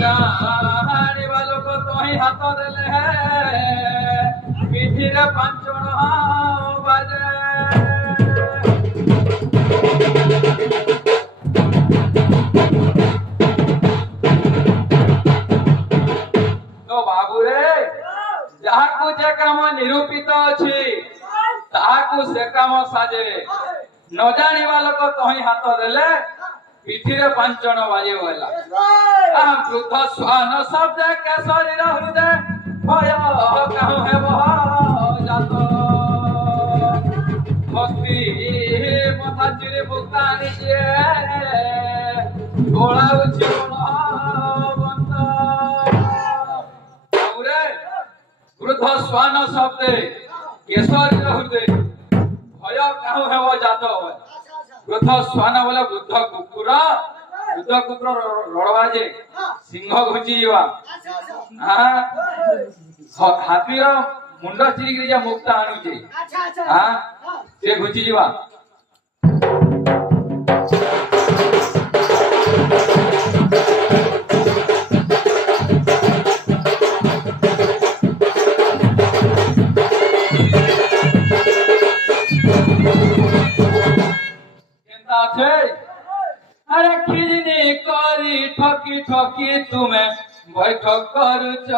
नजाणिबा लोक तोही हाथ देले पिठीरे पांचण बाजे तो बाबू रे जहाकू जे काम निरूपित अछि ताहाकू से काम साजे न जानिबा लोक तोही हाथ देले पिठीरे पांचण बाजे होला वृद्ध श्वान शब्द केसरी हृदय भय कहूँ है जात मस्ती मथा चिरी भुक्तानी जे घोड़ाउछि बंत वृद्ध श्वान शब्द केसरी हृदय भय कहूँ है जात वृद्ध श्वान बोले वृद्ध कुकुर रड़वा सिंह घुची जीवा हाथीर मुंड चिरिक मुक्ता आणुचे से घुची जीवा अरे खिजनी करी ठकी ठकी तुम्हें बैठक करुच।